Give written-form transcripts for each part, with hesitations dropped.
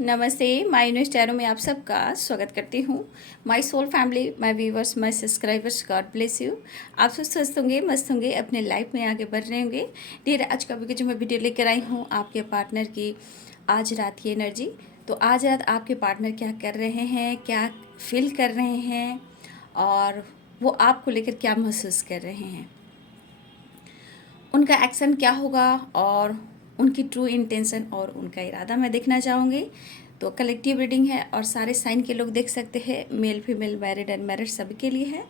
नमस्ते। My news tarot में आप सबका स्वागत करती हूँ। My soul family, my viewers, my subscribers, God bless you. आप सब स्वस्थ होंगे, मस्त होंगे, अपने लाइफ में आगे बढ़ रहे होंगे। डियर, आज का जो मैं वीडियो लेकर आई हूँ आपके पार्टनर की आज रात की एनर्जी। तो आज रात आपके पार्टनर क्या कर रहे हैं, क्या फील कर रहे हैं और वो आपको लेकर क्या महसूस कर रहे हैं, उनका एक्शन क्या होगा और उनकी ट्रू इंटेंशन और उनका इरादा मैं देखना चाहूँगी। तो कलेक्टिव रीडिंग है और सारे साइन के लोग देख सकते हैं, मेल फीमेल, मैरिड अनमैरिड सभी के लिए है।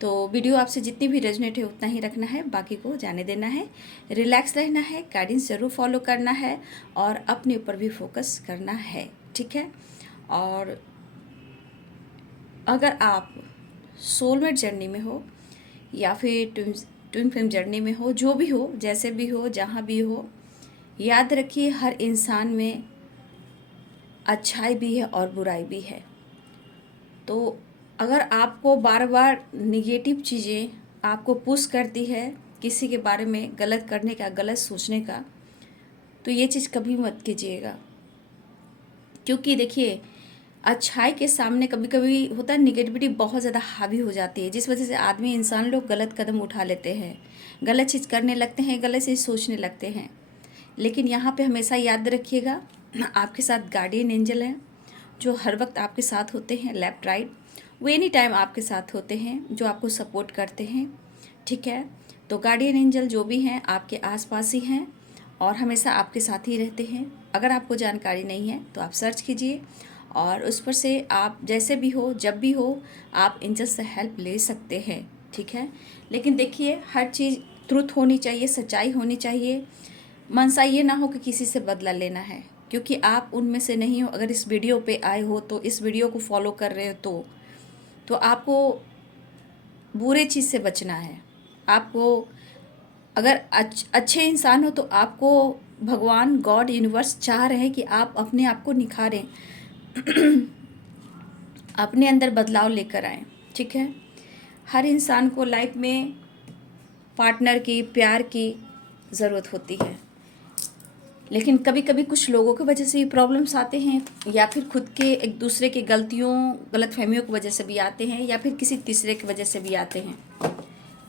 तो वीडियो आपसे जितनी भी रेजोनेट है उतना ही रखना है, बाकी को जाने देना है, रिलैक्स रहना है, गाइडेंस ज़रूर फॉलो करना है और अपने ऊपर भी फोकस करना है, ठीक है। और अगर आप सोलमेट जर्नी में हो या फिर ट्विन फ्लेम जर्नी में हो, जो भी हो, जैसे भी हो, जहाँ भी हो, याद रखिए हर इंसान में अच्छाई भी है और बुराई भी है। तो अगर आपको बार बार निगेटिव चीज़ें आपको पुश करती है किसी के बारे में गलत करने का, गलत सोचने का, तो ये चीज़ कभी मत कीजिएगा। क्योंकि देखिए, अच्छाई के सामने कभी कभी होता है निगेटिविटी बहुत ज़्यादा हावी हो जाती है, जिस वजह से आदमी, इंसान लोग गलत कदम उठा लेते हैं, गलत चीज़ करने लगते हैं, गलत चीज़ सोचने लगते हैं। लेकिन यहाँ पे हमेशा याद रखिएगा, आपके साथ गार्डियन एंजल हैं जो हर वक्त आपके साथ होते हैं, लेफ्ट राइट, वो एनी टाइम आपके साथ होते हैं, जो आपको सपोर्ट करते हैं, ठीक है। तो गार्डियन एंजल जो भी हैं आपके आसपास ही हैं और हमेशा आपके साथ ही रहते हैं। अगर आपको जानकारी नहीं है तो आप सर्च कीजिए और उस पर से आप जैसे भी हो, जब भी हो, आप एंजल से हेल्प ले सकते हैं, ठीक है। लेकिन देखिए, हर चीज़ ट्रुथ होनी चाहिए, सच्चाई होनी चाहिए। मनसा ये ना हो कि किसी से बदला लेना है, क्योंकि आप उनमें से नहीं हो। अगर इस वीडियो पे आए हो तो इस वीडियो को फॉलो कर रहे हो तो आपको बुरे चीज़ से बचना है। आपको अगर अच्छे इंसान हो तो आपको भगवान, गॉड, यूनिवर्स चाह रहे हैं कि आप अपने आप को निखारें, अपने अंदर बदलाव लेकर आएँ, ठीक है। हर इंसान को लाइफ में पार्टनर की, प्यार की ज़रूरत होती है। लेकिन कभी कभी कुछ लोगों की वजह से ये प्रॉब्लम्स आते हैं, या फिर खुद के एक दूसरे की गलतियों, गलतफहमियों की वजह से भी आते हैं, या फिर किसी तीसरे की वजह से भी आते हैं।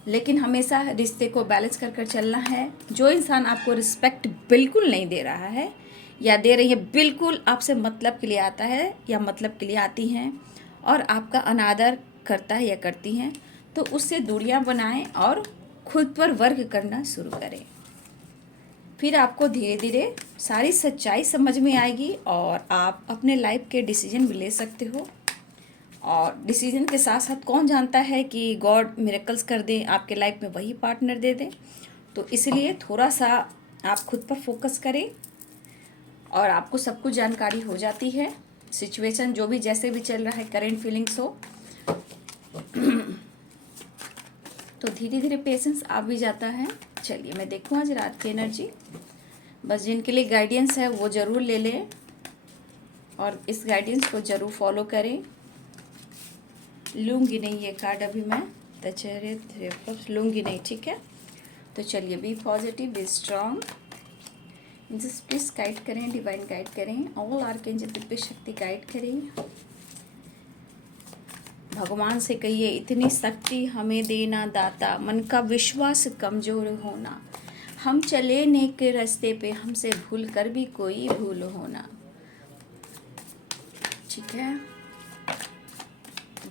लेकिन हमेशा रिश्ते को बैलेंस कर कर चलना है। जो इंसान आपको रिस्पेक्ट बिल्कुल नहीं दे रहा है या दे रही है, बिल्कुल आपसे मतलब के लिए आता है या मतलब के लिए आती हैं और आपका अनादर करता है या करती हैं, तो उससे दूरियां बनाएं और खुद पर वर्क करना शुरू करें। फिर आपको धीरे धीरे सारी सच्चाई समझ में आएगी और आप अपने लाइफ के डिसीजन भी ले सकते हो। और डिसीजन के साथ साथ कौन जानता है कि गॉड मिरेकल्स कर दें, आपके लाइफ में वही पार्टनर दे दें। तो इसलिए थोड़ा सा आप खुद पर फोकस करें और आपको सब कुछ जानकारी हो जाती है। सिचुएशन जो भी जैसे भी चल रहा है, करेंट फीलिंग्स हो, तो धीरे धीरे पेशेंस आ भी जाता है। चलिए मैं देखूँ आज रात की एनर्जी। बस जिनके लिए गाइडेंस है वो ज़रूर ले लें और इस गाइडेंस को ज़रूर फॉलो करें। लूँगी नहीं ये कार्ड अभी मैं, तचर्य थ्री ऑफ कप्स लूँगी नहीं, ठीक है। तो चलिए, be positive, be strong. Just please guide करें, डिवाइन गाइड करें, ऑल आर्कएंजल दिव्य शक्ति गाइड करें। भगवान से कहिए, इतनी शक्ति हमें देना दाता, मन का विश्वास कमज़ोर होना, हम चले नेक के रास्ते पे, हमसे भूल कर भी कोई भूल होना, ठीक है।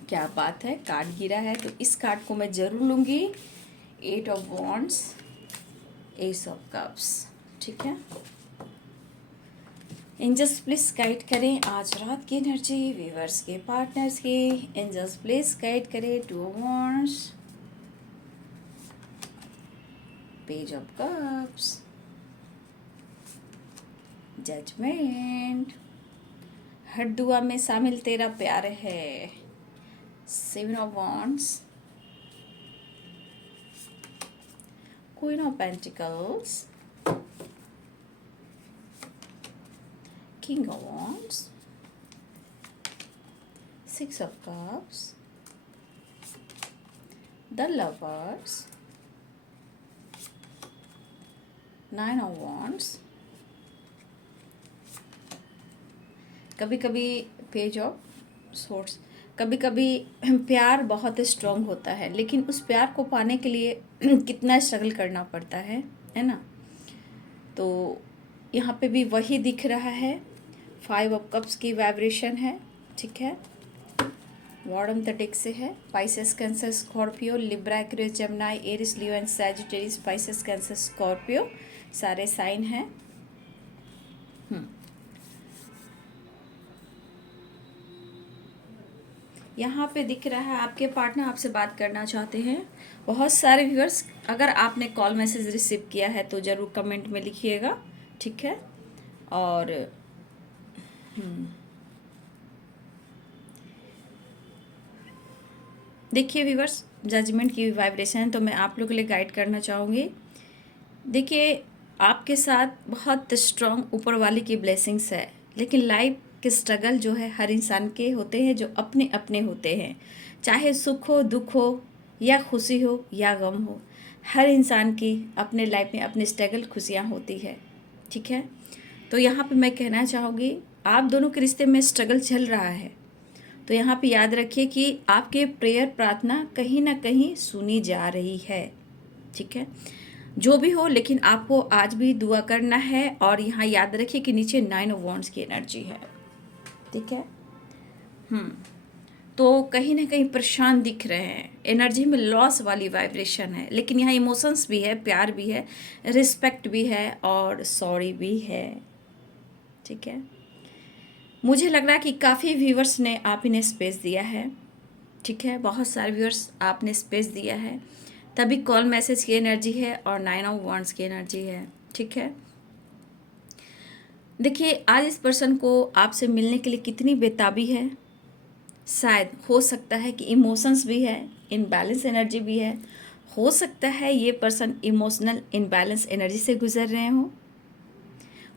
क्या बात है, कार्ड गिरा है तो इस कार्ड को मैं ज़रूर लूँगी। 8 of wands, ace of cups, ठीक है। एंजल्स प्लीज गाइड करें आज रात की एनर्जी, व्यूअर्स के, पार्टनर्स की। एंजल्स प्लीज गाइड करें। 2 of wands, page of cups, judgement, हर दुआ में शामिल तेरा प्यार है। 7 of wands, queen of pentacles, king of wands, 6 of cups, the lovers, 9 of wands, कभी कभी पेज ऑफ सोर्स, कभी कभी प्यार बहुत स्ट्रांग होता है, लेकिन उस प्यार को पाने के लिए कितना स्ट्रगल करना पड़ता है ना। तो यहाँ पे भी वही दिख रहा है, 5 ऑफ कप्स की वाइब्रेशन है, ठीक है। बॉटम तटिक से है, Pisces Cancer Scorpio Libra Aquarius Gemini Aries Leo and Sagittarius Pisces Cancer Scorpio सारे साइन हैं। यहाँ पे दिख रहा है आपके पार्टनर आपसे बात करना चाहते हैं। बहुत सारे व्यूअर्स, अगर आपने कॉल मैसेज रिसीव किया है तो ज़रूर कमेंट में लिखिएगा, ठीक है। और देखिए व्यूअर्स, जजमेंट की वाइब्रेशन है तो मैं आप लोगों के लिए गाइड करना चाहूँगी। देखिए, आपके साथ बहुत स्ट्रॉन्ग ऊपर वाले की ब्लेसिंग्स है, लेकिन लाइफ के स्ट्रगल जो है हर इंसान के होते हैं, जो अपने अपने होते हैं। चाहे सुख हो, दुख हो, या खुशी हो या गम हो, हर इंसान की अपने लाइफ में अपनी स्ट्रगल खुशियाँ होती है, ठीक है। तो यहाँ पे मैं कहना चाहूँगी, आप दोनों के रिश्ते में स्ट्रगल चल रहा है, तो यहाँ पे याद रखिए कि आपके प्रेयर प्रार्थना कहीं ना कहीं सुनी जा रही है, ठीक है। जो भी हो, लेकिन आपको आज भी दुआ करना है। और यहाँ याद रखिए कि नीचे 9 ऑफ वॉन्ड्स की एनर्जी है, ठीक है। तो कहीं ना कहीं परेशान दिख रहे हैं, एनर्जी में लॉस वाली वाइब्रेशन है, लेकिन यहाँ इमोशंस भी है, प्यार भी है, रिस्पेक्ट भी है और सॉरी भी है, ठीक है। मुझे लग रहा है कि काफ़ी व्यूअर्स ने आप इन्हें स्पेस दिया है, ठीक है। बहुत सारे व्यूअर्स आपने स्पेस दिया है, तभी कॉल मैसेज की एनर्जी है और 9 ऑफ वॉन्ड्स की एनर्जी है, ठीक है। देखिए, आज इस पर्सन को आपसे मिलने के लिए कितनी बेताबी है। शायद हो सकता है कि इमोशंस भी है, इनबैलेंस एनर्जी भी है। हो सकता है ये पर्सन इमोशनल इनबैलेंस एनर्जी से गुजर रहे हों।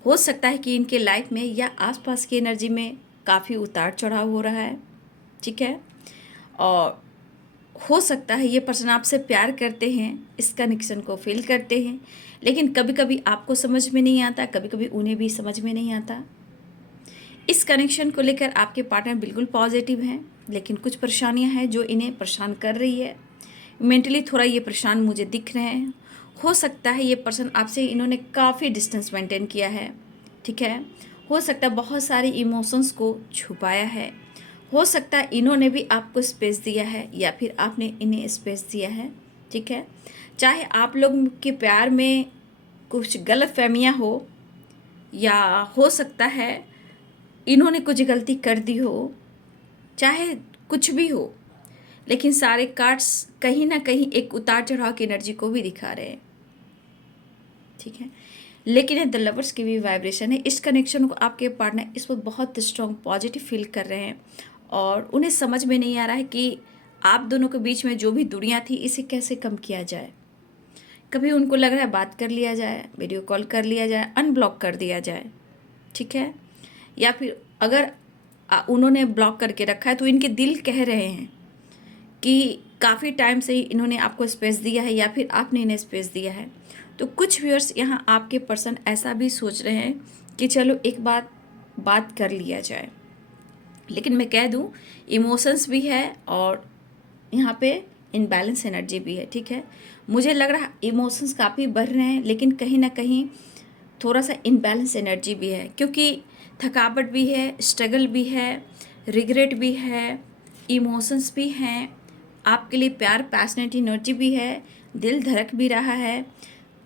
हो सकता है कि इनके लाइफ में या आसपास की एनर्जी में काफ़ी उतार चढ़ाव हो रहा है, ठीक है। और हो सकता है ये पर्सन आपसे प्यार करते हैं, इस कनेक्शन को फील करते हैं, लेकिन कभी कभी आपको समझ में नहीं आता, कभी कभी उन्हें भी समझ में नहीं आता। इस कनेक्शन को लेकर आपके पार्टनर बिल्कुल पॉजिटिव हैं, लेकिन कुछ परेशानियां हैं जो इन्हें परेशान कर रही है। मेंटली थोड़ा ये परेशान मुझे दिख रहे हैं। हो सकता है ये पर्सन आपसे इन्होंने काफ़ी डिस्टेंस मेंटेन किया है, ठीक है। हो सकता है बहुत सारे इमोशंस को छुपाया है। हो सकता है इन्होंने भी आपको स्पेस दिया है या फिर आपने इन्हें स्पेस दिया है, ठीक है। चाहे आप लोग के प्यार में कुछ गलतफहमियां हो, या हो सकता है इन्होंने कुछ गलती कर दी हो, चाहे कुछ भी हो, लेकिन सारे कार्ड्स कहीं ना कहीं एक उतार चढ़ाव की एनर्जी को भी दिखा रहे हैं, ठीक है। लेकिन ये द लवर्स की भी वाइब्रेशन है। इस कनेक्शन को आपके पार्टनर इस वक्त बहुत स्ट्रॉन्ग पॉजिटिव फील कर रहे हैं और उन्हें समझ में नहीं आ रहा है कि आप दोनों के बीच में जो भी दूरियां थी इसे कैसे कम किया जाए। कभी उनको लग रहा है बात कर लिया जाए, वीडियो कॉल कर लिया जाए, अनब्लॉक कर दिया जाए, ठीक है। या फिर अगर उन्होंने ब्लॉक करके रखा है तो इनके दिल कह रहे हैं कि काफ़ी टाइम से ही इन्होंने आपको स्पेस दिया है या फिर आपने इन्हें स्पेस दिया है। तो कुछ व्यूअर्स यहाँ आपके पर्सन ऐसा भी सोच रहे हैं कि चलो एक बात कर लिया जाए, लेकिन मैं कह दूँ इमोशंस भी है और यहाँ पे इनबैलेंस एनर्जी भी है, ठीक है। मुझे लग रहा है इमोशंस काफ़ी बढ़ रहे हैं, लेकिन कहीं ना कहीं थोड़ा सा इनबैलेंस एनर्जी भी है, क्योंकि थकावट भी है, स्ट्रगल भी है, रिग्रेट भी है, इमोशंस भी हैं, आपके लिए प्यार पैशनेट एनर्जी भी है, दिल धड़क भी रहा है।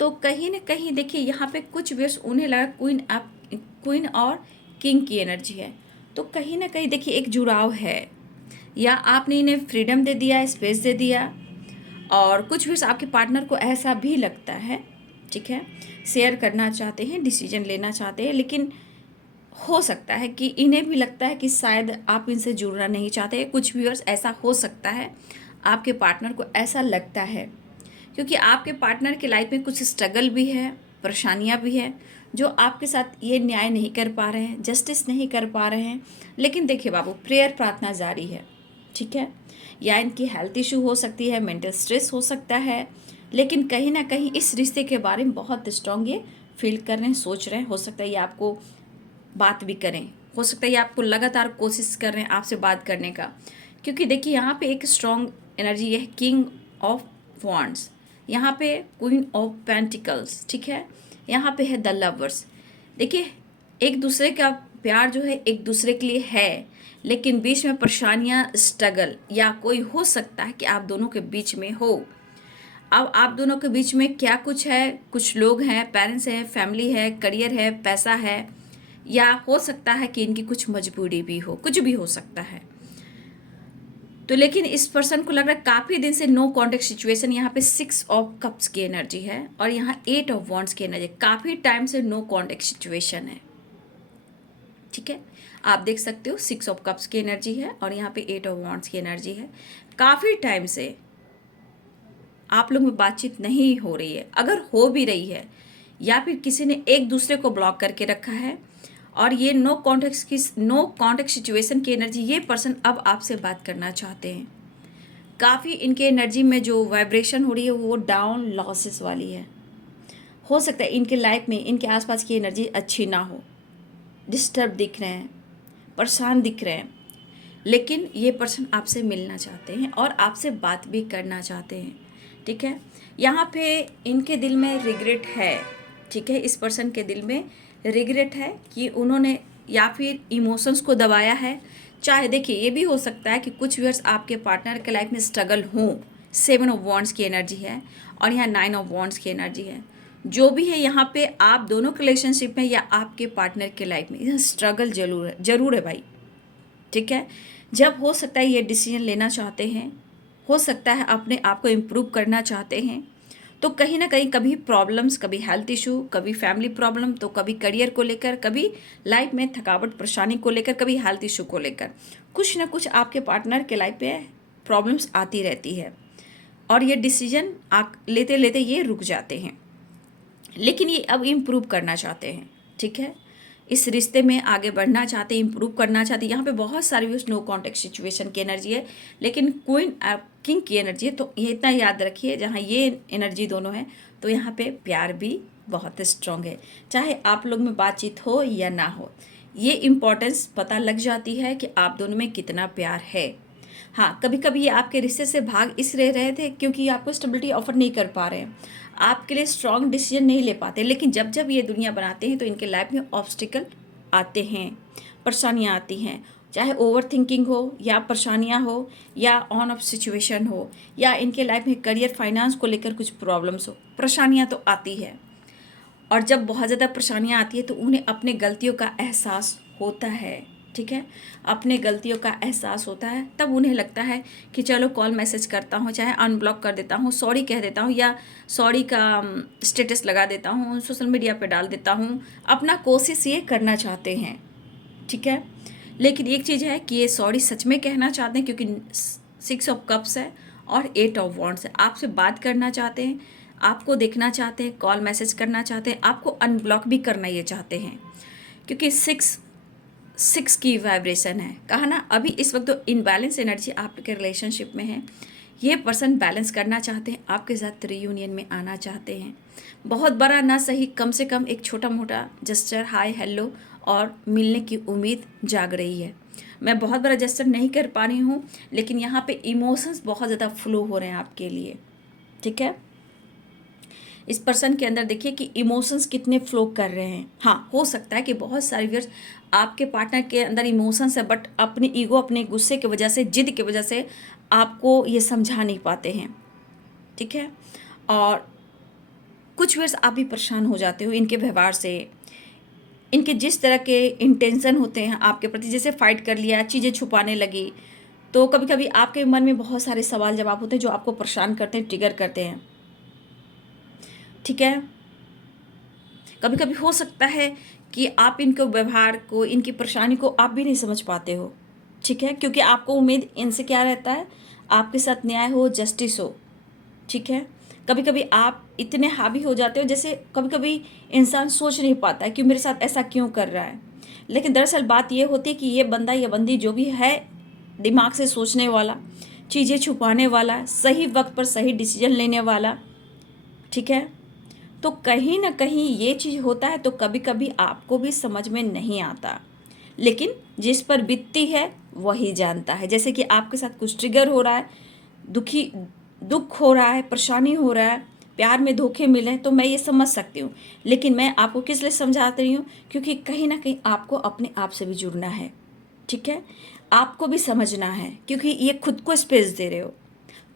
तो कहीं ना कहीं देखिए यहाँ पे कुछ व्यर्स उन्हें लगा क्वीन और किंग की एनर्जी है, तो कहीं ना कहीं देखिए एक जुड़ाव है, या आपने इन्हें फ्रीडम दे दिया, स्पेस दे दिया। और कुछ व्यर्स आपके पार्टनर को ऐसा भी लगता है, ठीक है, शेयर करना चाहते हैं, डिसीजन लेना चाहते हैं, लेकिन हो सकता है कि इन्हें भी लगता है कि शायद आप इनसे जुड़ना नहीं चाहते। कुछ व्यूअर्स ऐसा हो सकता है, आपके पार्टनर को ऐसा लगता है, क्योंकि आपके पार्टनर के लाइफ में कुछ स्ट्रगल भी है, परेशानियां भी है, जो आपके साथ ये न्याय नहीं कर पा रहे हैं, जस्टिस नहीं कर पा रहे हैं। लेकिन देखिए बाबू, प्रेयर प्रार्थना जारी है, ठीक है। या इनकी हेल्थ इशू हो सकती है, मेंटल स्ट्रेस हो सकता है, लेकिन कहीं ना कहीं इस रिश्ते के बारे में बहुत स्ट्रॉन्ग ये फील कर रहे हैं, सोच रहे हैं। हो सकता है ये आपको बात भी करें, हो सकता है ये आपको लगातार कोशिश कर रहे हैं आपसे बात करने का, क्योंकि देखिए यहाँ पे एक स्ट्रॉन्ग एनर्जी है किंग ऑफ वॉन्ड्स, यहाँ पे क्वीन ऑफ पेंटिकल्स, ठीक है, यहाँ पे है द लवर्स। देखिए एक दूसरे का प्यार जो है एक दूसरे के लिए है, लेकिन बीच में परेशानियाँ, स्ट्रगल या कोई हो सकता है कि आप दोनों के बीच में हो। अब आप दोनों के बीच में क्या कुछ है, कुछ लोग हैं, पेरेंट्स हैं, फैमिली है, करियर है, पैसा है, या हो सकता है कि इनकी कुछ मजबूरी भी हो, कुछ भी हो सकता है। तो लेकिन इस पर्सन को लग रहा है काफ़ी दिन से नो कॉन्टेक्ट सिचुएशन, यहाँ पे 6 ऑफ कप्स की एनर्जी है और यहाँ 8 ऑफ वॉन्ड्स की एनर्जी, काफ़ी टाइम से नो कॉन्टेक्ट सिचुएशन है, ठीक है। आप देख सकते हो 6 ऑफ कप्स की एनर्जी है और यहाँ पे 8 ऑफ वॉन्ड्स की एनर्जी है। काफ़ी टाइम से आप लोग में बातचीत नहीं हो रही है, अगर हो भी रही है या फिर किसी ने एक दूसरे को ब्लॉक करके रखा है, और ये नो कॉन्टेक्ट सिचुएशन की एनर्जी, ये पर्सन अब आपसे बात करना चाहते हैं। काफ़ी इनके एनर्जी में जो वाइब्रेशन हो रही है वो डाउन लॉसेस वाली है। हो सकता है इनके लाइफ में इनके आसपास की एनर्जी अच्छी ना हो, डिस्टर्ब दिख रहे हैं, परेशान दिख रहे हैं, लेकिन ये पर्सन आपसे मिलना चाहते हैं और आपसे बात भी करना चाहते हैं, ठीक है। यहाँ पे इनके दिल में रिग्रेट है, ठीक है, इस पर्सन के दिल में रिग्रेट है कि उन्होंने या फिर इमोशंस को दबाया है। चाहे देखिए ये भी हो सकता है कि कुछ व्यूअर्स आपके पार्टनर के लाइफ में स्ट्रगल हों। 7 ऑफ वॉन्ड्स की एनर्जी है और यहाँ 9 ऑफ वॉन्ड्स की एनर्जी है। जो भी है यहाँ पे आप दोनों के रिलेशनशिप में या आपके पार्टनर के लाइफ में स्ट्रगल जरूर है भाई, ठीक है। जब हो सकता है ये डिसीजन लेना चाहते हैं, हो सकता है अपने आप को इम्प्रूव करना चाहते हैं, तो कहीं ना कहीं कभी प्रॉब्लम्स, कभी हेल्थ इशू, कभी फैमिली प्रॉब्लम, तो कभी करियर को लेकर, कभी लाइफ में थकावट परेशानी को लेकर, कभी हेल्थ इशू को लेकर कुछ ना कुछ आपके पार्टनर के लाइफ में प्रॉब्लम्स आती रहती है और ये डिसीजन लेते लेते ये रुक जाते हैं, लेकिन ये अब इम्प्रूव करना चाहते हैं, ठीक है। इस रिश्ते में आगे बढ़ना चाहते हैं, इम्प्रूव करना चाहते हैं। यहाँ पे बहुत सारी नो कॉन्टेक्ट सिचुएशन की एनर्जी है, लेकिन क्वीन किंग की एनर्जी है। तो ये इतना याद रखिए, जहाँ ये एनर्जी दोनों है तो यहाँ पे प्यार भी बहुत स्ट्रॉन्ग है, चाहे आप लोग में बातचीत हो या ना हो। ये इम्पोर्टेंस पता लग जाती है कि आप दोनों में कितना प्यार है। हाँ, कभी कभी ये आपके रिश्ते से भाग इस रहे थे क्योंकि आपको स्टेबिलिटी ऑफर नहीं कर पा रहे हैं, आपके लिए स्ट्रॉन्ग डिसीजन नहीं ले पाते, लेकिन जब जब ये दुनिया बनाते हैं तो इनके लाइफ में ऑब्स्टिकल आते हैं, परेशानियाँ आती हैं, चाहे ओवर थिंकिंग हो या परेशानियाँ हो या ऑन ऑफ सिचुएशन हो या इनके लाइफ में करियर फाइनेंस को लेकर कुछ प्रॉब्लम्स हो, परेशानियाँ तो आती है। और जब बहुत ज़्यादा परेशानियाँ आती है तो उन्हें अपने गलतियों का एहसास होता है, ठीक है, अपने गलतियों का एहसास होता है। तब उन्हें लगता है कि चलो कॉल मैसेज करता हूँ, चाहे अनब्लॉक कर देता हूँ, सॉरी कह देता हूँ या सॉरी का स्टेटस लगा देता हूँ, सोशल मीडिया पे डाल देता हूँ, अपना कोशिश ये करना चाहते हैं, ठीक है। लेकिन एक चीज़ है कि ये सॉरी सच में कहना चाहते हैं, क्योंकि 6 ऑफ कप्स है और 8 ऑफ वॉन्ड्स है। आपसे बात करना चाहते हैं, आपको देखना चाहते हैं, कॉल मैसेज करना चाहते हैं, आपको अनब्लॉक भी करना ये चाहते हैं, क्योंकि 6 की वाइब्रेशन है। कहा ना अभी इस वक्त तो इनबैलेंस एनर्जी आपके रिलेशनशिप में है। ये पर्सन बैलेंस करना चाहते हैं, आपके साथ रीयूनियन में आना चाहते हैं। बहुत बड़ा ना सही, कम से कम एक छोटा मोटा जस्चर, हाय हेलो और मिलने की उम्मीद जाग रही है। मैं बहुत बड़ा जस्चर नहीं कर पा रही हूँ, लेकिन यहाँ पे इमोशंस बहुत ज़्यादा फ्लो हो रहे हैं आपके लिए, ठीक है। इस पर्सन के अंदर देखिए कि इमोशंस कितने फ्लो कर रहे हैं। हाँ, हो सकता है कि बहुत सारे व्यूअर्स आपके पार्टनर के अंदर इमोशंस है, बट अपनी ईगो, अपने गुस्से की वजह से, जिद की वजह से आपको ये समझा नहीं पाते हैं, ठीक है। और कुछ व्यूअर्स आप भी परेशान हो जाते हो इनके व्यवहार से, इनके जिस तरह के इंटेंशन होते हैं आपके प्रति, जैसे फाइट कर लिया, चीज़ें छुपाने लगी, तो कभी कभी आपके मन में बहुत सारे सवाल जवाब होते हैं जो आपको परेशान करते हैं, ट्रिगर करते हैं, ठीक है। कभी कभी हो सकता है कि आप इनके व्यवहार को, इनकी परेशानी को आप भी नहीं समझ पाते हो, ठीक है, क्योंकि आपको उम्मीद इनसे क्या रहता है, आपके साथ न्याय हो, जस्टिस हो, ठीक है। कभी कभी आप इतने हावी हो जाते हो, जैसे कभी कभी इंसान सोच नहीं पाता है कि मेरे साथ ऐसा क्यों कर रहा है, लेकिन दरअसल बात ये होती है कि ये बंदा या बंदी जो भी है, दिमाग से सोचने वाला, चीज़ें छुपाने वाला, सही वक्त पर सही डिसीजन लेने वाला, ठीक है। तो कहीं ना कहीं ये चीज़ होता है, तो कभी कभी आपको भी समझ में नहीं आता, लेकिन जिस पर बीतती है वही जानता है। जैसे कि आपके साथ कुछ ट्रिगर हो रहा है, दुख हो रहा है, परेशानी हो रहा है, प्यार में धोखे मिले हैं, तो मैं ये समझ सकती हूँ। लेकिन मैं आपको किस लिए समझाती रही हूँ? क्योंकि कहीं ना कहीं आपको अपने आप से भी जुड़ना है, ठीक है? आपको भी समझना है, क्योंकि ये खुद को स्पेस दे रहे हो,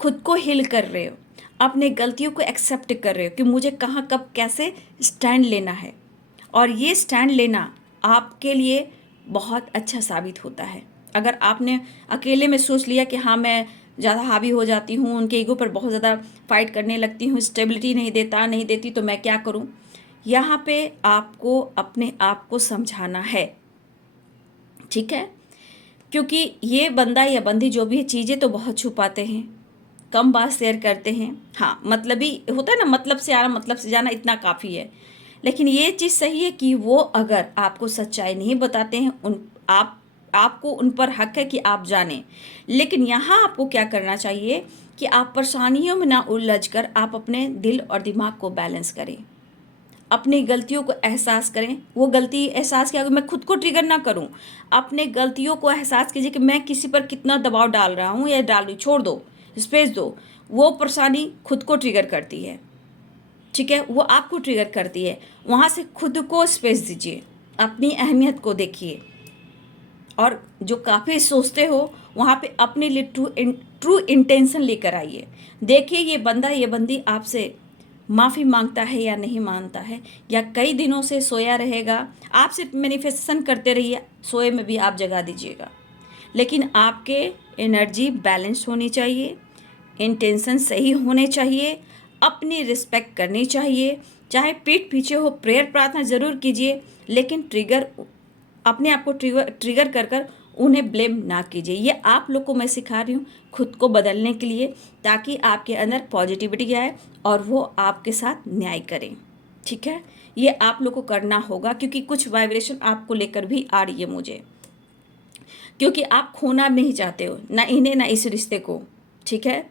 खुद को हील कर रहे हो, अपने गलतियों को एक्सेप्ट कर रहे हो कि मुझे कहाँ कब कैसे स्टैंड लेना है। और ये स्टैंड लेना आपके लिए बहुत अच्छा साबित होता है। अगर आपने अकेले में सोच लिया कि हाँ मैं ज़्यादा हावी हो जाती हूँ, उनके ईगो पर बहुत ज़्यादा फाइट करने लगती हूँ, स्टेबिलिटी नहीं देती, तो मैं क्या करूँ? यहाँ पे आपको अपने आप को समझाना है, ठीक है? क्योंकि ये बंदा या बंदी जो भी है, चीज़ें तो बहुत छुपाते हैं, कम बात शेयर करते हैं। हाँ, मतलब ही होता है ना, मतलब से आना मतलब से जाना, इतना काफ़ी है। लेकिन ये चीज़ सही है कि वो अगर आपको सच्चाई नहीं बताते हैं, आपको उन पर हक है कि आप जानें। लेकिन यहाँ आपको क्या करना चाहिए कि आप परेशानियों में ना उलझ कर आप अपने दिल और दिमाग को बैलेंस करें, अपनी गलतियों को एहसास करें। वो गलती एहसास किया, मैं खुद को ट्रिगर ना करूं, अपने गलतियों को एहसास कीजिए कि मैं किसी पर कितना दबाव डाल रहा हूं या डाल रही, छोड़ दो, स्पेस दो। वो परेशानी खुद को ट्रिगर करती है, ठीक है? वो आपको ट्रिगर करती है। वहाँ से खुद को स्पेस दीजिए, अपनी अहमियत को देखिए, और जो काफ़ी सोचते हो वहाँ पे अपने लिए ट्रू इंटेंशन लेकर आइए। देखिए ये बंदा ये बंदी आपसे माफ़ी मांगता है या नहीं मांगता है, या कई दिनों से सोया रहेगा। आप सिर्फ मैनिफेस्टेशन करते रहिए, सोए में भी आप जगा दीजिएगा। लेकिन आपके एनर्जी बैलेंस होनी चाहिए, इंटेंशन सही होने चाहिए, अपनी रिस्पेक्ट करनी चाहिए। चाहे पीठ पीछे हो, प्रेयर प्रार्थना ज़रूर कीजिए, लेकिन अपने आप को ट्रिगर कर कर उन्हें ब्लेम ना कीजिए। ये आप लोग को मैं सिखा रही हूँ खुद को बदलने के लिए, ताकि आपके अंदर पॉजिटिविटी आए और वो आपके साथ न्याय करें, ठीक है? ये आप लोग को करना होगा, क्योंकि कुछ वाइब्रेशन आपको लेकर भी आ रही है मुझे, क्योंकि आप खोना नहीं चाहते हो, ना इन्हें ना इस रिश्ते को, ठीक है?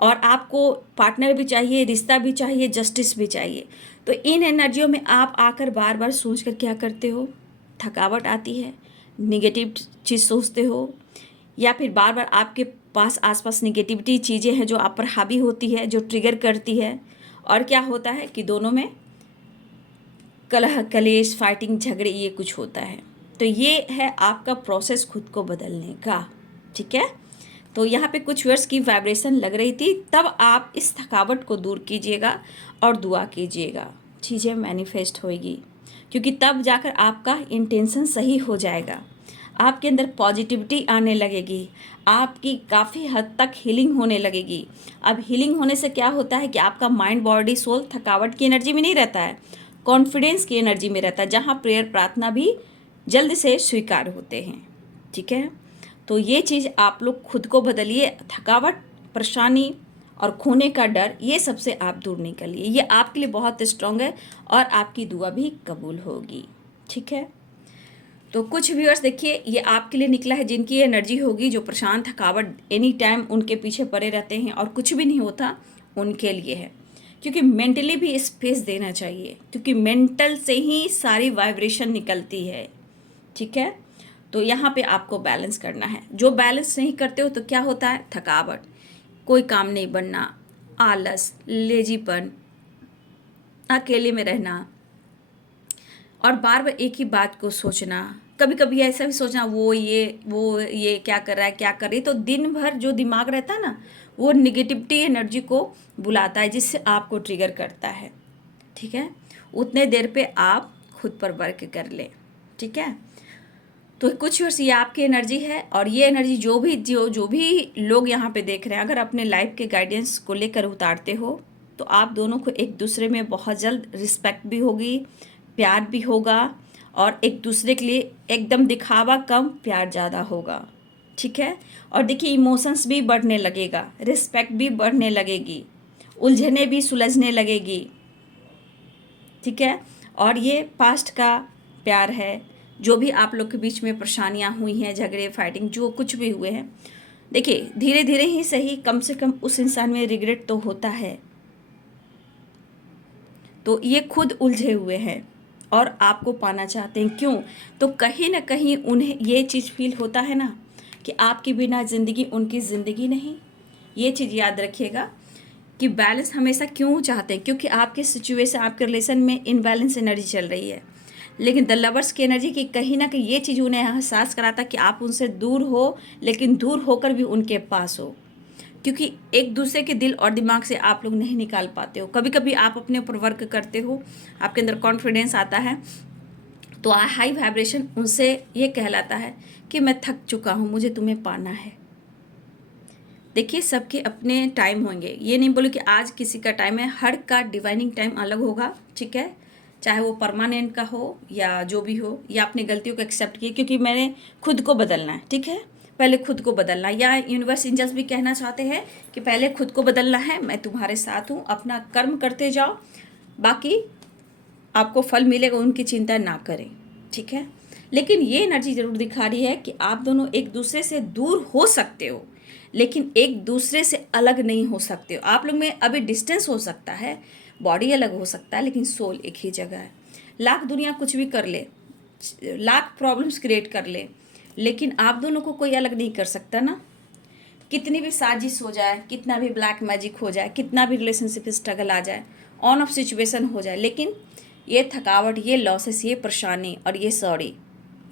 और आपको पार्टनर भी चाहिए, रिश्ता भी चाहिए, जस्टिस भी चाहिए। तो इन एनर्जियों में आप आकर बार बार सोच कर क्या करते हो? थकावट आती है, निगेटिव चीज़ सोचते हो, या फिर बार बार आपके पास आसपास निगेटिविटी चीज़ें हैं जो आप पर हावी होती है, जो ट्रिगर करती है। और क्या होता है कि दोनों में कलह कलेश, फाइटिंग, झगड़े, ये कुछ होता है। तो ये है आपका प्रोसेस खुद को बदलने का, ठीक है? तो यहाँ पे कुछ वर्ड्स की वाइब्रेशन लग रही थी, तब आप इस थकावट को दूर कीजिएगा और दुआ कीजिएगा, चीज़ें मैनिफेस्ट होएगी, क्योंकि तब जाकर आपका इंटेंशन सही हो जाएगा, आपके अंदर पॉजिटिविटी आने लगेगी, आपकी काफ़ी हद तक हीलिंग होने लगेगी। अब हीलिंग होने से क्या होता है कि आपका माइंड, बॉडी, सोल थकावट की एनर्जी में नहीं रहता है, कॉन्फिडेंस की एनर्जी में रहता है, जहाँ प्रेयर प्रार्थना भी जल्द से स्वीकार होते हैं, ठीक है? तो ये चीज़ आप लोग खुद को बदलिए। थकावट, परेशानी और खोने का डर, ये सबसे आप दूर निकलिए। ये आपके लिए बहुत स्ट्रांग है और आपकी दुआ भी कबूल होगी, ठीक है? तो कुछ व्यूअर्स देखिए, ये आपके लिए निकला है जिनकी एनर्जी होगी, जो परेशान, थकावट, एनी टाइम उनके पीछे पड़े रहते हैं और कुछ भी नहीं होता, उनके लिए है। क्योंकि मेंटली भी स्पेस देना चाहिए, क्योंकि मेंटल से ही सारी वाइब्रेशन निकलती है, ठीक है? तो यहाँ पे आपको बैलेंस करना है। जो बैलेंस नहीं करते हो तो क्या होता है? थकावट, कोई काम नहीं बनना, आलस, लेजीपन, अकेले में रहना, और बार बार एक ही बात को सोचना, कभी कभी ऐसा भी सोचना वो ये क्या कर रहा है, क्या कर रही है। तो दिन भर जो दिमाग रहता है ना, वो निगेटिविटी एनर्जी को बुलाता है, जिससे आपको ट्रिगर करता है, ठीक है? उतने देर पे आप खुद पर वर्क कर लें, ठीक है? तो कुछ वर्ष ये आपकी एनर्जी है, और ये एनर्जी जो भी लोग यहाँ पे देख रहे हैं, अगर अपने लाइफ के गाइडेंस को लेकर उतारते हो, तो आप दोनों को एक दूसरे में बहुत जल्द रिस्पेक्ट भी होगी, प्यार भी होगा, और एक दूसरे के लिए एकदम दिखावा कम, प्यार ज़्यादा होगा, ठीक है? और देखिए इमोशंस भी बढ़ने लगेगा, रिस्पेक्ट भी बढ़ने लगेगी, उलझने भी सुलझने लगेगी, ठीक है? और ये पास्ट का प्यार है। जो भी आप लोग के बीच में परेशानियां हुई हैं, झगड़े, फाइटिंग, जो कुछ भी हुए हैं, देखिए धीरे धीरे ही सही, कम से कम उस इंसान में रिग्रेट तो होता है। तो ये खुद उलझे हुए हैं और आपको पाना चाहते हैं। क्यों? तो कहीं ना कहीं उन्हें ये चीज़ फील होता है ना कि आपके बिना ज़िंदगी उनकी ज़िंदगी नहीं। ये चीज़ याद रखिएगा कि बैलेंस हमेशा क्यों चाहते हैं, क्योंकि आपके सिचुएशन, आपके रिलेशन में इनबैलेंस एनर्जी चल रही है। लेकिन द लवर्स की एनर्जी की कहीं ना कहीं ये चीज़ उन्हें एहसास कराता कि आप उनसे दूर हो, लेकिन दूर होकर भी उनके पास हो, क्योंकि एक दूसरे के दिल और दिमाग से आप लोग नहीं निकाल पाते हो। कभी कभी आप अपने ऊपर वर्क करते हो, आपके अंदर कॉन्फिडेंस आता है, तो हाई वाइब्रेशन उनसे ये कहलाता है कि मैं थक चुका हूँ, मुझे तुम्हें पाना है। देखिए, सबके अपने टाइम होंगे, ये नहीं बोलो कि आज किसी का टाइम है, हर का डिवाइनिंग टाइम अलग होगा, ठीक है। चाहे वो परमानेंट का हो या जो भी हो, या अपनी गलतियों को एक्सेप्ट किए, क्योंकि मैंने खुद को बदलना है, ठीक है। पहले खुद को बदलना, या यूनिवर्स एंजल्स भी कहना चाहते हैं कि पहले खुद को बदलना है, मैं तुम्हारे साथ हूँ, अपना कर्म करते जाओ, बाकी आपको फल मिलेगा, उनकी चिंता ना करें, ठीक है। लेकिन ये एनर्जी जरूर दिखा रही है कि आप दोनों एक दूसरे से दूर हो सकते हो, लेकिन एक दूसरे से अलग नहीं हो सकते हो। आप लोग में अभी डिस्टेंस हो सकता है, बॉडी अलग हो सकता है, लेकिन सोल एक ही जगह है। लाख दुनिया कुछ भी कर ले, लाख प्रॉब्लम्स क्रिएट कर ले, लेकिन आप दोनों को कोई अलग नहीं कर सकता ना। कितनी भी साजिश हो जाए, कितना भी ब्लैक मैजिक हो जाए, कितना भी रिलेशनशिप स्ट्रगल आ जाए, ऑन ऑफ सिचुएशन हो जाए, लेकिन ये थकावट, ये लॉसेस, ये परेशानी और ये सॉरी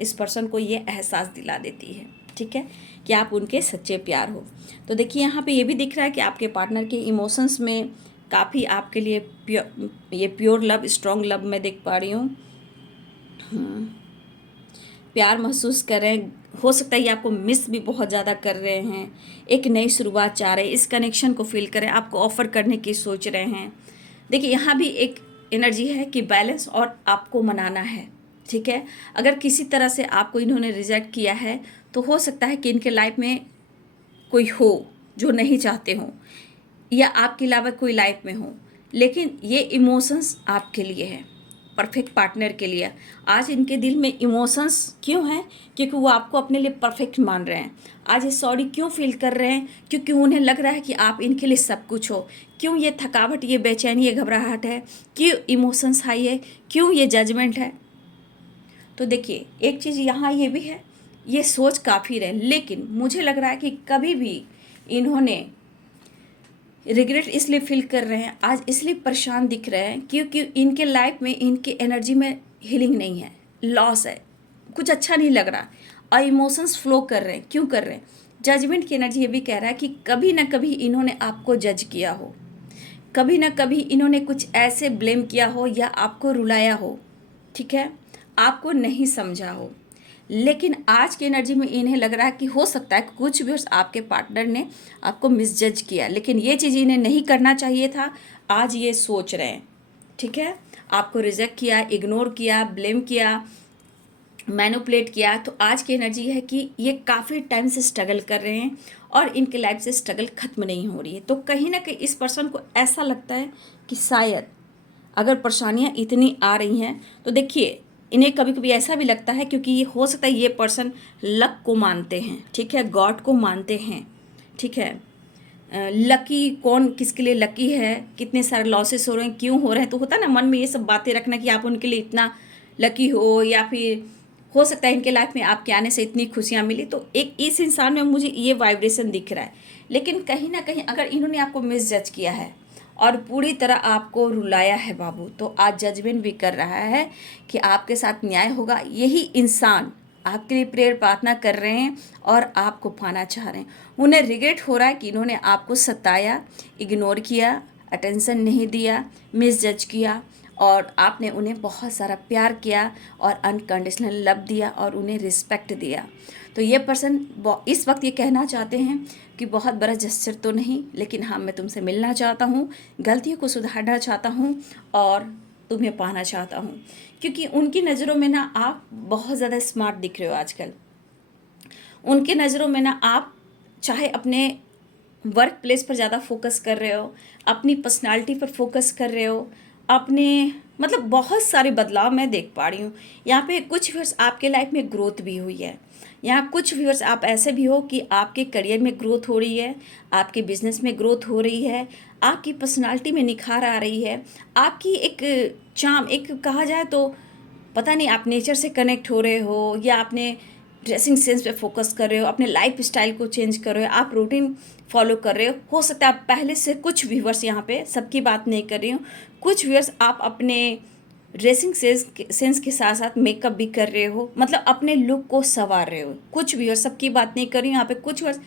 इस पर्सन को ये एहसास दिला देती है, ठीक है, कि आप उनके सच्चे प्यार हो। तो देखिए, यहाँ पे ये भी दिख रहा है कि आपके पार्टनर के इमोशंस में काफ़ी आपके लिए ये प्योर लव, स्ट्रॉन्ग लव मैं देख पा रही हूँ। प्यार महसूस कर रहे हैं, हो सकता है ये आपको मिस भी बहुत ज़्यादा कर रहे हैं, एक नई शुरुआत चाह रहे हैं, इस कनेक्शन को फील करें, आपको ऑफर करने की सोच रहे हैं। देखिए, यहाँ भी एक एनर्जी है कि बैलेंस और आपको मनाना है, ठीक है। अगर किसी तरह से आपको इन्होंने रिजेक्ट किया है, तो हो सकता है कि इनके लाइफ में कोई हो जो नहीं चाहते हो, या आपके अलावा कोई लाइफ में हो, लेकिन ये इमोशंस आपके लिए है, परफेक्ट पार्टनर के लिए। आज इनके दिल में इमोशंस क्यों हैं? क्योंकि वो आपको अपने लिए परफेक्ट मान रहे हैं। आज ये सॉरी क्यों फील कर रहे हैं? क्योंकि उन्हें लग रहा है कि आप इनके लिए सब कुछ हो। क्यों ये थकावट, ये बेचैनी, ये घबराहट है? क्यों इमोशंस हाई है? क्यों ये जजमेंट है? तो देखिए, एक चीज़ यहाँ ये भी है, ये सोच काफ़ी रहे, लेकिन मुझे लग रहा है कि कभी भी इन्होंने रिग्रेट इसलिए फील कर रहे हैं, आज इसलिए परेशान दिख रहे हैं, क्योंकि इनके लाइफ में, इनकी एनर्जी में हीलिंग नहीं है, लॉस है, कुछ अच्छा नहीं लग रहा, और इमोशंस फ्लो कर रहे हैं। क्यों कर रहे हैं? जजमेंट की एनर्जी ये भी कह रहा है कि कभी ना कभी इन्होंने आपको जज किया हो, कभी ना कभी इन्होंने कुछ ऐसे ब्लेम किया हो या आपको रुलाया हो, ठीक है, आपको नहीं समझा हो। लेकिन आज की एनर्जी में इन्हें लग रहा है कि हो सकता है कुछ भी आपके पार्टनर ने आपको मिसजज किया, लेकिन ये चीज़ इन्हें नहीं करना चाहिए था। आज ये सोच रहे हैं, ठीक है, आपको रिजेक्ट किया, इग्नोर किया, ब्लेम किया, मैनिपुलेट किया। तो आज की एनर्जी है कि ये काफ़ी टाइम से स्ट्रगल कर रहे हैं और इनके लाइफ से स्ट्रगल ख़त्म नहीं हो रही है। तो कहीं ना कहीं इस पर्सन को ऐसा लगता है कि शायद अगर परेशानियां इतनी आ रही हैं, तो देखिए, इन्हें कभी कभी ऐसा भी लगता है, क्योंकि ये हो सकता है ये पर्सन लक को मानते हैं, ठीक है, गॉड को मानते हैं, ठीक है। लकी कौन किसके लिए लकी है, कितने सारे लॉसेस हो रहे हैं, क्यों हो रहे हैं, तो होता है ना मन में ये सब बातें रखना कि आप उनके लिए इतना लकी हो, या फिर हो सकता है इनके लाइफ में आपके आने से इतनी खुशियाँ मिली। तो एक इस इंसान में मुझे ये वाइब्रेशन दिख रहा है। लेकिन कहीं ना कहीं अगर इन्होंने आपको मिस जज किया है और पूरी तरह आपको रुलाया है बाबू, तो आज जजमेंट भी कर रहा है कि आपके साथ न्याय होगा। यही इंसान आपके लिए प्रेयर प्रार्थना कर रहे हैं और आपको पाना चाह रहे हैं। उन्हें रिग्रेट हो रहा है कि इन्होंने आपको सताया, इग्नोर किया, अटेंशन नहीं दिया, मिस जज किया, और आपने उन्हें बहुत सारा प्यार किया और अनकंडीशनल लव दिया और उन्हें रिस्पेक्ट दिया। तो ये पर्सन इस वक्त ये कहना चाहते हैं कि बहुत बड़ा जेस्चर तो नहीं, लेकिन हाँ, मैं तुमसे मिलना चाहता हूँ, गलतियों को सुधारना चाहता हूँ और तुम्हें पाना चाहता हूँ। क्योंकि उनकी नज़रों में ना आप बहुत ज़्यादा स्मार्ट दिख रहे हो आजकल। उनके नज़रों में ना आप चाहे अपने वर्क प्लेस पर ज़्यादा फोकस कर रहे हो, अपनी पर्सनालिटी पर फोकस कर रहे हो, अपने मतलब बहुत सारे बदलाव मैं देख पा रही हूँ। यहाँ पे कुछ व्यूअर्स आपके लाइफ में ग्रोथ भी हुई है, यहाँ कुछ व्यूअर्स आप ऐसे भी हो कि आपके करियर में ग्रोथ हो रही है, आपके बिजनेस में ग्रोथ हो रही है, आपकी पर्सनालिटी में निखार आ रही है, आपकी एक चार्म, एक कहा जाए तो पता नहीं आप नेचर से कनेक्ट हो रहे हो या अपने ड्रेसिंग सेंस पे फोकस कर रहे हो, अपने लाइफ स्टाइल को चेंज कर रहे हो, आप रूटीन फॉलो कर रहे हो सकता है आप पहले से कुछ व्यूअर्स, यहाँ पे सबकी बात नहीं कर रही हूँ, कुछ व्यूअर्स आप अपने ड्रेसिंग सेंस के साथ साथ मेकअप भी कर रहे हो, मतलब अपने लुक को संवार रहे हो। कुछ व्यूअर्स, सबकी बात नहीं कर रही हूँ यहाँ पे, कुछ व्यूअर्स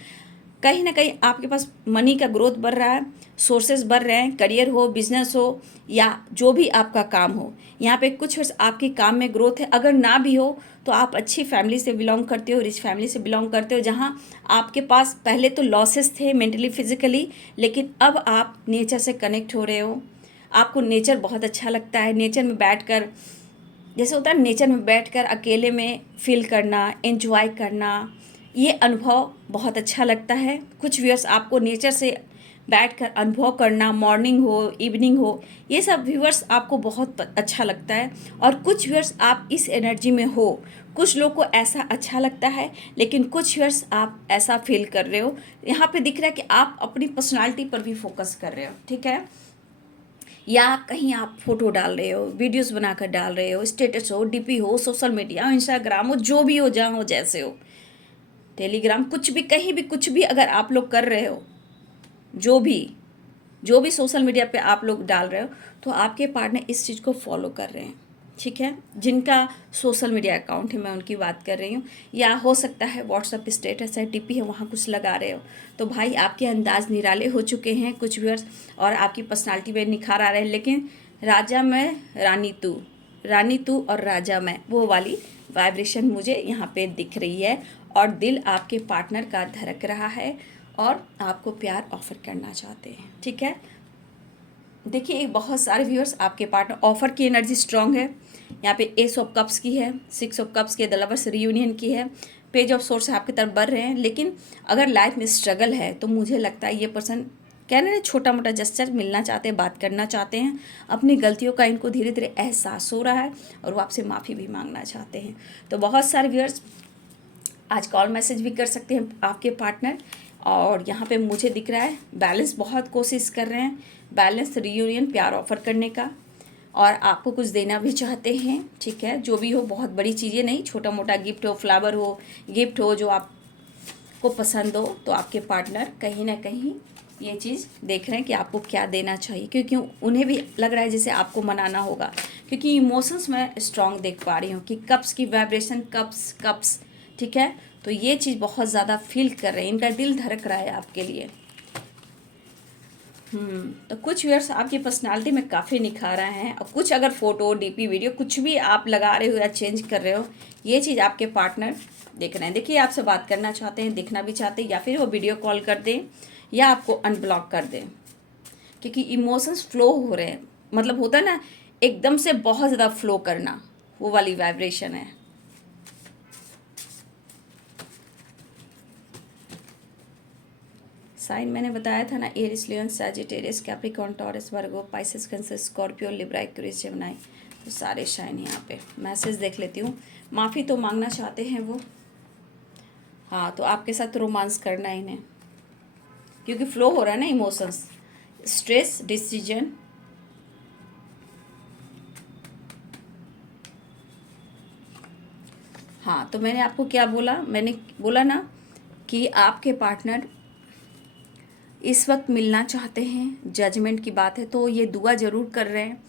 कहीं ना कहीं आपके पास मनी का ग्रोथ बढ़ रहा है, सोर्सेज बढ़ रहे हैं, करियर हो, बिजनेस हो या जो भी आपका काम हो, यहाँ पे कुछ वर्ष आपके काम में ग्रोथ है। अगर ना भी हो तो आप अच्छी फैमिली से बिलोंग करते हो, रिच फैमिली से बिलोंग करते हो, जहाँ आपके पास पहले तो लॉसेस थे मेंटली फिजिकली, लेकिन अब आप नेचर से कनेक्ट हो रहे हो, आपको नेचर बहुत अच्छा लगता है। नेचर में बैठकर, जैसे होता है नेचर में बैठकर अकेले में फील करना, एंजॉय करना, ये अनुभव बहुत अच्छा लगता है। कुछ व्यूअर्स आपको नेचर से बैठकर अनुभव करना, मॉर्निंग हो, इवनिंग हो, ये सब व्यूअर्स आपको बहुत अच्छा लगता है। और कुछ व्यूअर्स आप इस एनर्जी में हो, कुछ लोग को ऐसा अच्छा लगता है, लेकिन कुछ व्यूअर्स आप ऐसा फील कर रहे हो। यहाँ पे दिख रहा है कि आप अपनी पर्सनालिटी पर भी फोकस कर रहे हो, ठीक है, या कहीं आप फोटो डाल रहे हो, वीडियोस बनाकर डाल रहे हो, स्टेटस हो, डीपी हो, सोशल मीडिया हो, इंस्टाग्राम हो, जो भी हो, जहाँ हो, जैसे हो, टेलीग्राम, कुछ भी, कहीं भी, कुछ भी अगर आप लोग कर रहे हो, जो भी जो भी सोशल मीडिया पे आप लोग डाल रहे हो, तो आपके पार्टनर इस चीज़ को फॉलो कर रहे हैं, ठीक है। जिनका सोशल मीडिया अकाउंट है, मैं उनकी बात कर रही हूँ, या हो सकता है व्हाट्सअप स्टेटस है, डीपी है, वहाँ कुछ लगा रहे हो, तो भाई आपके अंदाज निराले हो चुके हैं कुछ व्यूअर्स, और आपकी पर्सनालिटी में निखार आ रहे हैं। लेकिन राजा मैं रानी तू और राजा मैं, वो वाली वाइब्रेशन मुझे यहाँ पे दिख रही है, और दिल आपके पार्टनर का धड़क रहा है और आपको प्यार ऑफर करना चाहते हैं, ठीक है। देखिए बहुत सारे व्यूअर्स आपके पार्टनर ऑफर की एनर्जी स्ट्रांग है। यहाँ पे एस ऑफ कप्स की है, सिक्स ऑफ कप्स के, द लवर्स रियूनियन की है, पेज ऑफ सोर्स आपकी तरफ बढ़ रहे हैं। लेकिन अगर लाइफ में स्ट्रगल है तो मुझे लगता है ये पर्सन कहने रहे छोटा मोटा जस्चर मिलना चाहते हैं, बात करना चाहते हैं, अपनी गलतियों का इनको धीरे धीरे एहसास हो रहा है और वो आपसे माफ़ी भी मांगना चाहते हैं। तो बहुत सारे व्यूअर्स आज कॉल मैसेज भी कर सकते हैं आपके पार्टनर। और यहाँ पे मुझे दिख रहा है बैलेंस बहुत कोशिश कर रहे हैं, बैलेंस रियूनियन, प्यार ऑफर करने का, और आपको कुछ देना भी चाहते हैं, ठीक है। जो भी हो, बहुत बड़ी चीज़ें नहीं, छोटा मोटा गिफ्ट हो, फ्लावर हो, गिफ्ट हो जो आपको पसंद हो, तो आपके पार्टनर कहीं ना कहीं ये चीज़ देख रहे हैं कि आपको क्या देना चाहिए, क्योंकि उन्हें भी लग रहा है जैसे आपको मनाना होगा, क्योंकि इमोशंस मैं स्ट्रांग देख पा रही हूँ कि कप्स की वाइब्रेशन, कप्स, ठीक है। तो ये चीज़ बहुत ज़्यादा फील कर रहे हैं, इनका दिल धड़क रहा है आपके लिए। तो कुछ व्यूअर्स आपकी पर्सनालिटी में काफ़ी निखार आए हैं, और कुछ अगर फोटो, डीपी, वीडियो कुछ भी आप लगा रहे हो या चेंज कर रहे हो, ये चीज़ आपके पार्टनर देख रहे हैं। देखिए आपसे बात करना चाहते हैं, देखना भी चाहते हैं, या फिर वो वीडियो कॉल कर दें या आपको अनब्लॉक कर दें, क्योंकि इमोशंस फ्लो हो रहे हैं, मतलब होता है ना एकदम से बहुत ज़्यादा फ्लो करना, वो वाली वाइब्रेशन है। साइन मैंने बताया था ना, Aries, Leo, Sagittarius, Capricorn, Taurus, Virgo, Pisces, Cancer, Scorpio, Libra, Aquarius, Gemini, तो सारे शाइन यहाँ पे। मैसेज देख लेती हूँ। माफ़ी तो मांगना चाहते हैं वो, हाँ, तो आपके साथ रोमांस करना है इन्हें, क्योंकि फ्लो हो रहा है ना इमोशंस, स्ट्रेस, डिसीजन, हाँ। तो मैंने आपको क्या बोला, मैंने बोला ना कि आपके पार्टनर इस वक्त मिलना चाहते हैं, जजमेंट की बात है, तो ये दुआ ज़रूर कर रहे हैं।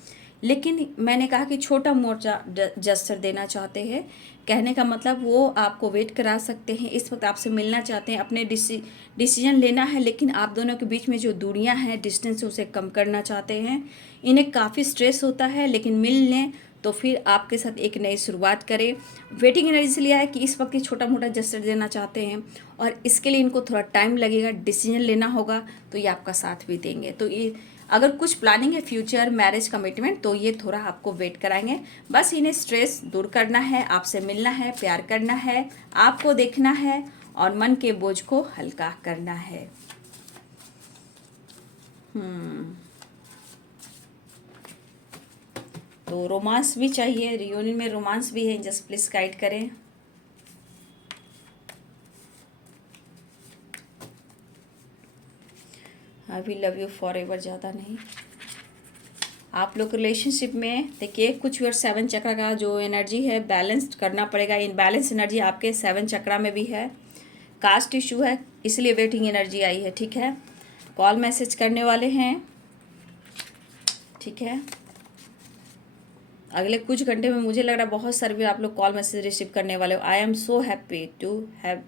लेकिन मैंने कहा कि छोटा मोटा जस्चर देना चाहते हैं, कहने का मतलब वो आपको वेट करा सकते हैं, इस वक्त आपसे मिलना चाहते हैं, अपने डिसीजन लेना है, लेकिन आप दोनों के बीच में जो दूरियां हैं, डिस्टेंस, उसे कम करना चाहते हैं। इन्हें काफ़ी स्ट्रेस होता है, लेकिन मिल लें तो फिर आपके साथ एक नई शुरुआत करें। वेटिंग एनर्जी से लिया है कि इस वक्त ये छोटा मोटा जस्चर देना चाहते हैं, और इसके लिए इनको थोड़ा टाइम लगेगा, डिसीजन लेना होगा, तो ये आपका साथ भी देंगे। तो ये अगर कुछ प्लानिंग है फ्यूचर मैरिज कमिटमेंट, तो ये थोड़ा आपको वेट कराएंगे। बस इन्हें स्ट्रेस दूर करना है, आपसे मिलना है, प्यार करना है, आपको देखना है, और मन के बोझ को हल्का करना है। तो रोमांस भी चाहिए, रियूनियन में रोमांस भी है, जस्ट प्लीज गाइड करें। I will love you for ever, ज़्यादा नहीं, आप लोग रिलेशनशिप में देखिए कुछ भी, और 7 चक्र का जो एनर्जी है बैलेंस करना पड़ेगा। इनबैलेंस एनर्जी आपके 7 चक्रा में भी है। कास्ट इशू है, इसलिए वेटिंग एनर्जी आई है। ठीक है, कॉल मैसेज करने वाले हैं। ठीक है, अगले कुछ घंटे में मुझे लग रहा है बहुत सारे भी आप लोग कॉल मैसेज रिसीव करने वाले हो। I am so happy to have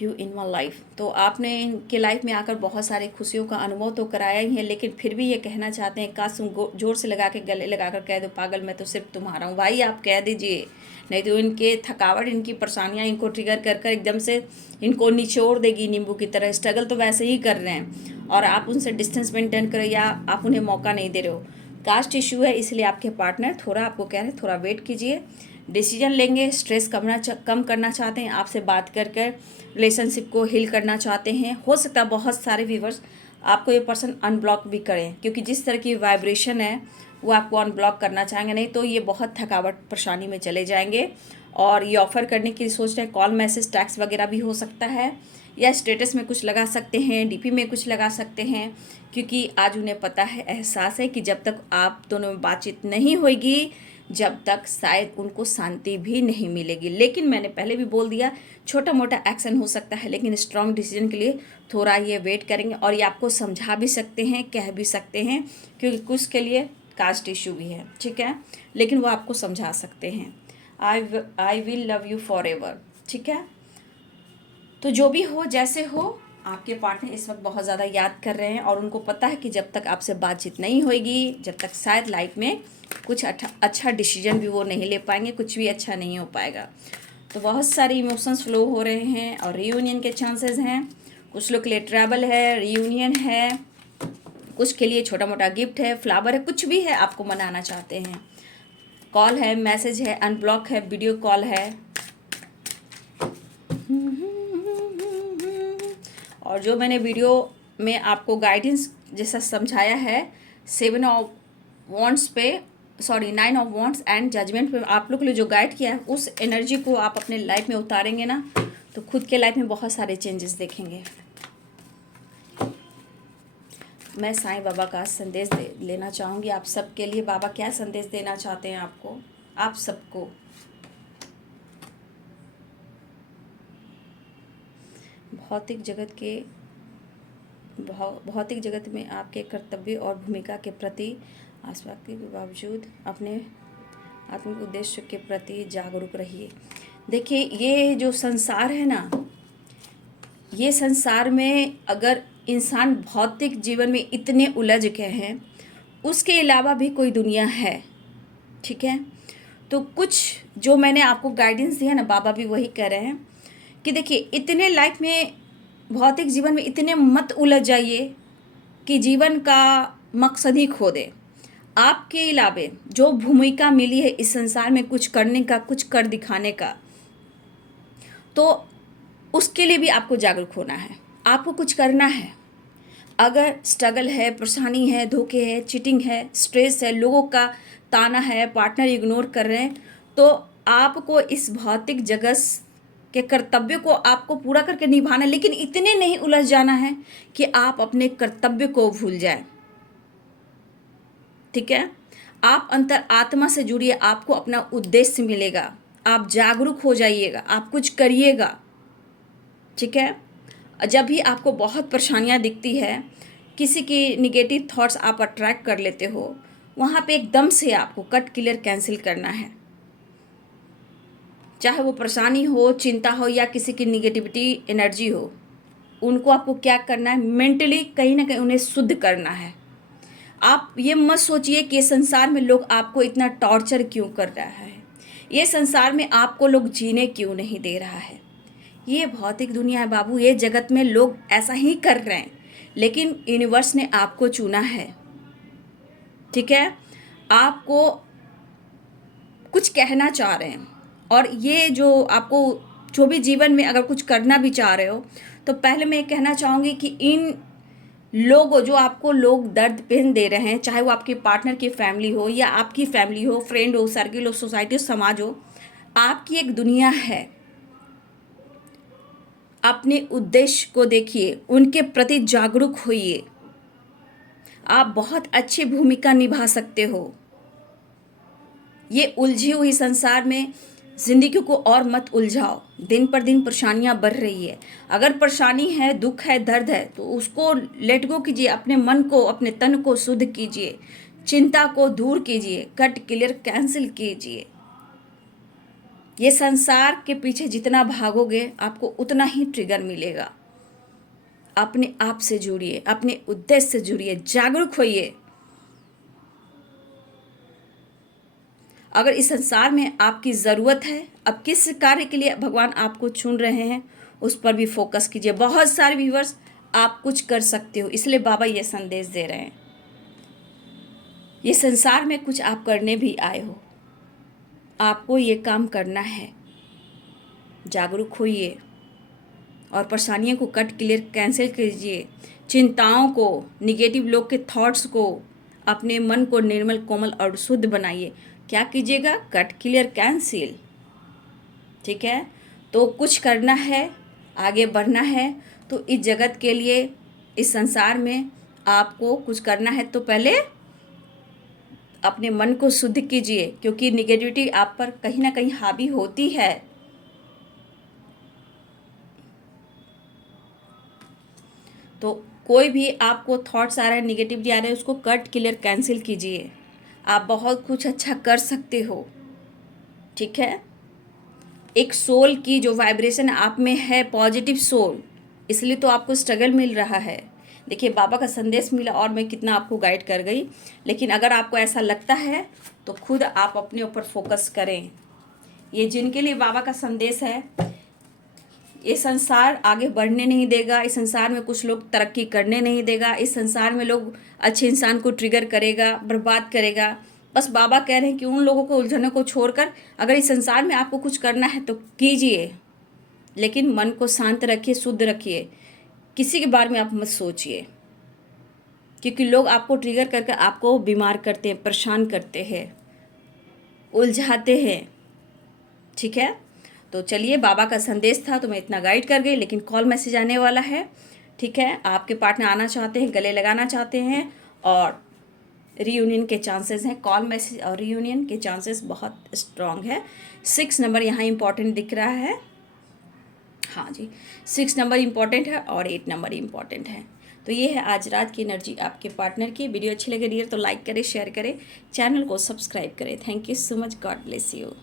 you in my life. तो आपने इनके लाइफ में आकर बहुत सारी खुशियों का अनुभव तो कराया ही है, लेकिन फिर भी ये कहना चाहते हैं, काश तुम जोर से लगा के गले लगा कर कह दो, पागल मैं तो सिर्फ तुम्हारा हूँ। भाई आप कह दीजिए, नहीं तो इनके थकावट, इनकी परेशानियाँ इनको ट्रिगर कर कर एकदम से इनको निचोड़ देगी नींबू की तरह। स्ट्रगल तो वैसे ही कर रहे हैं और आप उनसे डिस्टेंस मेंटेन करो या आप उन्हें मौका नहीं दे रहे हो। कास्ट इशू है, इसलिए आपके पार्टनर थोड़ा आपको कह रहे हैं थोड़ा वेट कीजिए, डिसीजन लेंगे। स्ट्रेस कम करना चाहते हैं, आपसे बात कर कर रिलेशनशिप को हील करना चाहते हैं। हो सकता है बहुत सारे व्यूवर्स आपको ये पर्सन अनब्लॉक भी करें, क्योंकि जिस तरह की वाइब्रेशन है वो आपको अनब्लॉक करना चाहेंगे, नहीं तो ये बहुत थकावट परेशानी में चले जाएंगे। और ये ऑफ़र करने की सोच रहे हैं, कॉल मैसेज टैक्स वगैरह भी हो सकता है, या स्टेटस में कुछ लगा सकते हैं, डीपी में कुछ लगा सकते हैं, क्योंकि आज उन्हें पता है, एहसास है कि जब तक आप दोनों में बातचीत नहीं होगी, जब तक शायद उनको शांति भी नहीं मिलेगी। लेकिन मैंने पहले भी बोल दिया, छोटा मोटा एक्शन हो सकता है, लेकिन स्ट्रॉन्ग डिसीजन के लिए थोड़ा ये वेट करेंगे। और ये आपको समझा भी सकते हैं, कह भी सकते हैं, क्योंकि कुछ के लिए कास्ट इशू भी है। ठीक है, लेकिन वो आपको समझा सकते हैं। I will love you for ever. ठीक है, तो जो भी हो जैसे हो, आपके पार्टनर इस वक्त बहुत ज़्यादा याद कर रहे हैं और उनको पता है कि जब तक आपसे बातचीत नहीं होगी, जब तक शायद लाइफ में कुछ अच्छा डिसीजन भी वो नहीं ले पाएंगे, कुछ भी अच्छा नहीं हो पाएगा। तो बहुत सारे इमोशंस फ्लो हो रहे हैं और रीयूनियन के चांसेस हैं। कुछ लोग के लिए ट्रैवल है, रीयूनियन है, कुछ के लिए छोटा मोटा गिफ्ट है, फ्लावर है, कुछ भी है, आपको मनाना चाहते हैं। कॉल है, मैसेज है, अनब्लॉक है, वीडियो कॉल है। और जो मैंने वीडियो में आपको गाइडेंस जैसा समझाया है, 7 ऑफ वॉन्ड्स पे, sorry 9 of wands and judgement पे आप लोग के लिए जो गाइड किया है, उस एनर्जी को आप अपने लाइफ में उतारेंगे ना, तो खुद के लाइफ में बहुत सारे चेंजेस देखेंगे। मैं साईं बाबा का संदेश लेना चाहूँगी आप सबके लिए। बाबा क्या संदेश देना चाहते हैं आपको, आप सबको? भौतिक जगत में आपके कर्तव्य और भूमिका के प्रति आसक्ति के बावजूद अपने आत्मिक उद्देश्य के प्रति जागरूक रहिए। देखिए, ये जो संसार है ना, ये संसार में अगर इंसान भौतिक जीवन में इतने उलझ गए हैं, उसके अलावा भी कोई दुनिया है। ठीक है, तो कुछ जो मैंने आपको गाइडेंस दिया ना, बाबा भी वही कह रहे हैं कि देखिए, इतने लाइफ में भौतिक जीवन में इतने मत उलझ जाइए कि जीवन का मकसद ही खो दे। आपके अलावे जो भूमिका मिली है इस संसार में कुछ करने का, कुछ कर दिखाने का, तो उसके लिए भी आपको जागरूक होना है, आपको कुछ करना है। अगर स्ट्रगल है, परेशानी है, धोखे है, चीटिंग है, स्ट्रेस है, लोगों का ताना है, पार्टनर इग्नोर कर रहे हैं, तो आपको इस भौतिक जगत के कर्तव्य को आपको पूरा करके निभाना, लेकिन इतने नहीं उलझ जाना है कि आप अपने कर्तव्य को भूल जाएं। ठीक है, आप अंतर आत्मा से जुड़िए, आपको अपना उद्देश्य मिलेगा, आप जागरूक हो जाइएगा, आप कुछ करिएगा। ठीक है, जब भी आपको बहुत परेशानियां दिखती है, किसी की निगेटिव थॉट्स आप अट्रैक्ट कर लेते हो, वहाँ पे एकदम से आपको कट क्लियर कैंसिल करना है। चाहे वो परेशानी हो, चिंता हो, या किसी की निगेटिविटी एनर्जी हो, उनको आपको क्या करना है, मेंटली कहीं ना कहीं उन्हें शुद्ध करना है। आप ये मत सोचिए कि संसार में लोग आपको इतना टॉर्चर क्यों कर रहा है, ये संसार में आपको लोग जीने क्यों नहीं दे रहा है। ये भौतिक दुनिया है बाबू, ये जगत में लोग ऐसा ही कर रहे हैं, लेकिन यूनिवर्स ने आपको चुना है। ठीक है, आपको कुछ कहना चाह रहे हैं, और ये जो आपको जो भी जीवन में अगर कुछ करना भी चाह रहे हो, तो पहले मैं कहना चाहूँगी कि इन लोगों, जो आपको लोग दर्द पेन दे रहे हैं, चाहे वो आपके पार्टनर की फैमिली हो या आपकी फैमिली हो, फ्रेंड हो, सर्किल हो, सोसाइटी हो, समाज हो, आपकी एक दुनिया है। अपने उद्देश्य को देखिए, उनके प्रति जागरूक होइए। आप बहुत अच्छी भूमिका निभा सकते हो। ये उलझी हुई संसार में जिंदगी को और मत उलझाओ। दिन पर दिन परेशानियां बढ़ रही है। अगर परेशानी है, दुख है, दर्द है, तो उसको लेट गो कीजिए। अपने मन को, अपने तन को शुद्ध कीजिए। चिंता को दूर कीजिए। कट क्लियर कैंसिल कीजिए। ये संसार के पीछे जितना भागोगे आपको उतना ही ट्रिगर मिलेगा। अपने आप से जुड़िए, अपने उद्देश्य से जुड़िए, जागरूक होइए। अगर इस संसार में आपकी ज़रूरत है, अब किस कार्य के लिए भगवान आपको चुन रहे हैं, उस पर भी फोकस कीजिए। बहुत सारे व्यूअर्स, आप कुछ कर सकते हो, इसलिए बाबा ये संदेश दे रहे हैं। ये संसार में कुछ आप करने भी आए हो, आपको ये काम करना है। जागरूक होइए और परेशानियों को कट क्लियर कैंसिल कीजिए। चिंताओं को, निगेटिव लोग के थॉट्स को, अपने मन को निर्मल, कोमल और शुद्ध बनाइए। क्या कीजिएगा? Cut clear cancel. ठीक है, तो कुछ करना है, आगे बढ़ना है, तो इस जगत के लिए, इस संसार में आपको कुछ करना है तो पहले अपने मन को शुद्ध कीजिए, क्योंकि निगेटिविटी आप पर कहीं ना कहीं हावी होती है। तो कोई भी आपको थॉट्स आ रहे हैं, निगेटिविटी आ रहे हैं, उसको कट क्लियर कैंसिल कीजिए। आप बहुत कुछ अच्छा कर सकते हो। ठीक है, एक सोल की जो वाइब्रेशन आप में है, पॉजिटिव सोल, इसलिए तो आपको स्ट्रगल मिल रहा है। देखिए, बाबा का संदेश मिला और मैं कितना आपको गाइड कर गई। लेकिन अगर आपको ऐसा लगता है तो खुद आप अपने ऊपर फोकस करें। ये जिनके लिए बाबा का संदेश है, ये संसार आगे बढ़ने नहीं देगा। इस संसार में कुछ लोग तरक्की करने नहीं देगा। इस संसार में लोग अच्छे इंसान को ट्रिगर करेगा, बर्बाद करेगा। बस बाबा कह रहे हैं कि उन लोगों को उलझनों को छोड़कर अगर इस संसार में आपको कुछ करना है तो कीजिए, लेकिन मन को शांत रखिए, शुद्ध रखिए। किसी के बारे में आप मत सोचिए, क्योंकि लोग आपको ट्रिगर करके आपको बीमार करते हैं, परेशान करते हैं, उलझाते हैं। ठीक है, तो चलिए, बाबा का संदेश था तो मैं इतना गाइड कर गई। लेकिन कॉल मैसेज आने वाला है। ठीक है, आपके पार्टनर आना चाहते हैं, गले लगाना चाहते हैं और रीयूनियन के चांसेस हैं। कॉल मैसेज और रीयूनियन के चांसेस बहुत स्ट्रांग है। 6 नंबर यहाँ इंपॉर्टेंट दिख रहा है। हाँ जी, 6 नंबर इम्पॉर्टेंट है और 8 नंबर इम्पॉर्टेंट है। तो ये है आज रात की एनर्जी आपके पार्टनर की। वीडियो अच्छी लगे डियर तो लाइक करें, शेयर करें, चैनल को सब्सक्राइब करें। Thank you so much, God bless you.